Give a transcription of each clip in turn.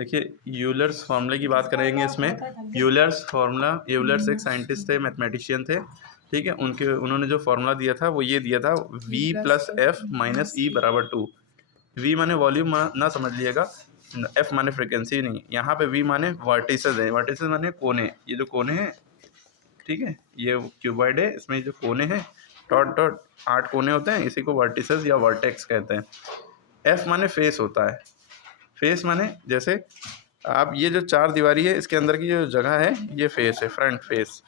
देखिए यूलर्स फार्मूले की बात करेंगे इसमें। यूलर्स एक साइंटिस्ट थे, मैथमेटिशियन थे, ठीक है। उन्होंने जो फार्मूला दिया था वो ये दिया था, v plus F minus E बराबर 2। v माने वॉल्यूम ना समझ लीजिएगा, f माने फ्रिक्वेंसी नहीं, यहाँ पे v माने वर्टिसेस है। वर्टिसेस माने कोने, ये जो कोने हैं, ठीक है, ये क्यूबॉइड है, इसमें जो कोने हैं डॉट डॉट 8 कोने होते हैं, इसी को वर्टिसेस या वर्टेक्स कहते हैं। f माने फेस होता है। फेस माने जैसे आप ये जो 4 दीवारी है इसके अंदर की जो जगह है ये फेस है, फ्रंट फेस।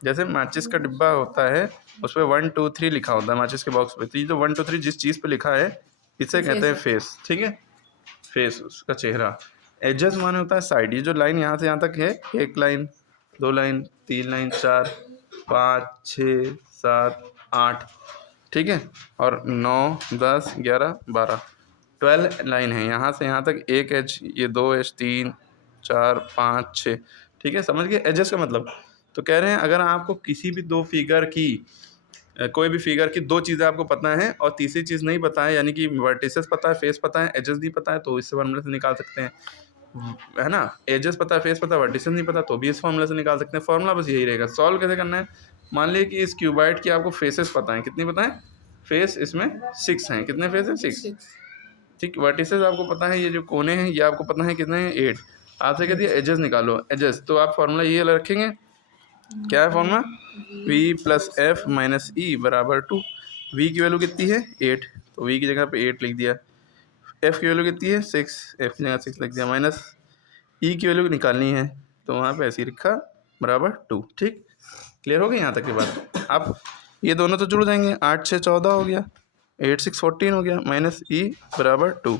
जैसे माचिस का डिब्बा होता है उस पर 1 2 3 लिखा होता है माचिस के बॉक्स पे, तो ये जो 1 2 3 जिस चीज़ पे लिखा है इसे कहते हैं फेस, ठीक है। फेस उसका चेहरा। एजेस माने होता है साइड, ये जो लाइन यहाँ से यहाँ तक है, 1 लाइन 2 लाइन 3 लाइन 4 5 6 7 8, ठीक है, और 9 10 11 12 12 लाइन है यहाँ से यहाँ तक, 1 एज, ये 2 एज, 3 4 5 6, ठीक है। समझ गए एजेस का मतलब। तो कह रहे हैं अगर आपको किसी भी दो फिगर की कोई भी फिगर की 2 चीज़ें आपको पता है और तीसरी चीज़ नहीं पता है, यानी कि वर्टिसेस पता है, फेस पता है, एजेस नहीं पता है, तो इस फार्मूले से निकाल सकते हैं, है ना। एजेस पता है, फेस पता है, वर्टिसेस नहीं पता, तो भी इस फार्मूले से निकाल सकते हैं। फार्मूला बस यही रहेगा। सॉल्व कैसे करना है, मान लीजिए कि इस क्यूबाइड की आपको फेसेस पता है, कितनी पता है, फेस इसमें 6 हैं, कितने फेस हैं 6, ठीक। वर्टिसेस आपको पता है, ये जो कोने हैं ये आपको पता है कितने हैं 8। आपसे कहती है एजेस निकालो, एजेस, तो आप फार्मूला ये रखेंगे, क्या है formula, v plus F minus E बराबर 2। v की वैल्यू कितनी है 8, तो v की जगह पे 8 लिख दिया। f की वैल्यू कितनी है 6, f की जगह 6 लिख दिया। माइनस e की वैल्यू निकालनी है, तो वहाँ पे ऐसे ही लिखा बराबर 2, ठीक। क्लियर हो गया यहाँ तक की बात। अब ये दोनों तो जुड़ जाएंगे, 8 6 14 हो गया, 8 6 14 हो गया, माइनस e बराबर 2,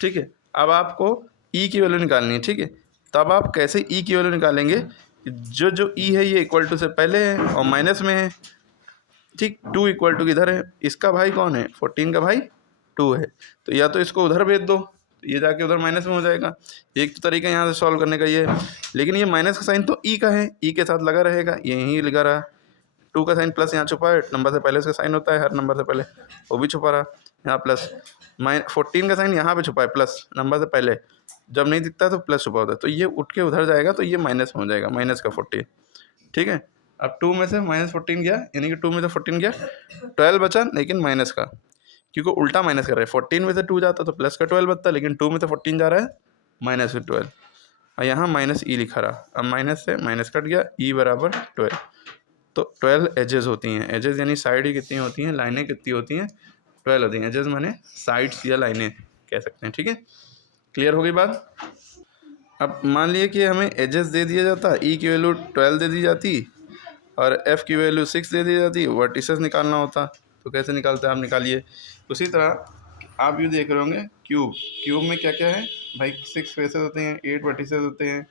ठीक है। अब आपको e की वैल्यू निकालनी है, ठीक है। तब आप कैसे e की वैल्यू निकालेंगे, जो e है ये इक्वल टू से पहले है और माइनस में है, ठीक। 2 इक्वल टू किधर है, इसका भाई कौन है, 14 का भाई 2 है, तो या तो इसको उधर भेज दो, तो ये जाके उधर माइनस में हो जाएगा। एक तो तरीका यहाँ से सॉल्व करने का ये है, लेकिन ये माइनस का साइन तो ई का है, ई के साथ लगा रहेगा, ये यहीं लगा रहा। 2 का साइन प्लस यहाँ छुपा है, नंबर से पहले उसका साइन होता है, हर नंबर से पहले वो भी छुपा रहा यहाँ प्लस। 14 का साइन यहाँ पे छुपा है प्लस, नंबर से पहले जब नहीं दिखता तो प्लस छुपा होता है, तो ये उठ के उधर जाएगा, तो ये माइनस में हो जाएगा, माइनस का 14, ठीक है। अब 2 में से माइनस 14 गया, यानी कि 2 में से 14 गया, 12 बचा, लेकिन माइनस का, क्योंकि उल्टा माइनस कर रहा है। 14 में से 2 जाता तो प्लस का 12 बचता, लेकिन 2 में से 14 जा रहा है माइनस का 12, और यहाँ माइनस ई लिखा रहा। अब माइनस से माइनस कट गया, ई बराबर 12। तो 12 एजेस होती हैं, एजेस यानी साइड ही कितनी होती हैं, लाइनें कितनी होती हैं, 12 होती हैं। एजेस माने साइड्स या लाइनें कह सकते हैं, ठीक है। क्लियर हो गई बात। अब मान लिए कि हमें एजेस दे दिया जाता, ई की वैल्यू 12 दे दी जाती और एफ़ की वैल्यू 6 दे दी जाती, वर्टिसेस निकालना होता, तो कैसे निकालते हैं आप निकालिए। उसी तरह आप ये देख रहे होंगे क्यूब में क्या क्या है भाई, 6 फेसेस होते हैं, 8 वर्टिसेस होते हैं,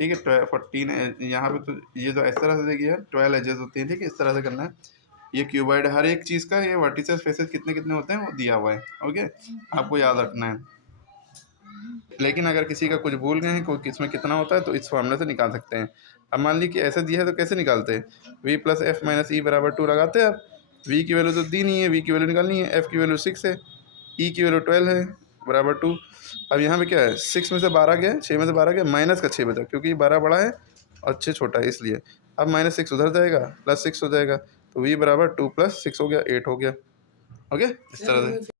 ठीक है। 14 यहाँ पे, तो ये जो इस तरह से देखिए 12 एजेस होते हैं, ठीक है। इस तरह से करना है, ये क्यूबॉइड हर एक चीज़ का ये वर्टिसेस फेसेस कितने कितने होते हैं वो दिया हुआ है, ओके, आपको याद रखना है। लेकिन अगर किसी का कुछ भूल गए हैं, कोई किसमें कितना होता है, तो इस फार्मूले से निकाल सकते हैं। अब मान ली कि ऐसे दिया है तो कैसे निकालते हैं, v plus F minus E बराबर 2 लगाते हैं। अब v की वैल्यू तो दी नहीं है, v की वैल्यू निकालनी है, f की वैल्यू 6 है, e की वैल्यू 12 है बराबर 2। अब यहाँ पे क्या है, 6 में से 12 गया, 6 में से 12 गया, माइनस का 6 बचा, क्योंकि 12 बड़ा है और 6 छोटा है इसलिए। अब माइनस 6 उधर जाएगा, प्लस 6 हो जाएगा, तो v बराबर 2 प्लस 6 हो गया, 8 हो गया, ओके। इस तरह से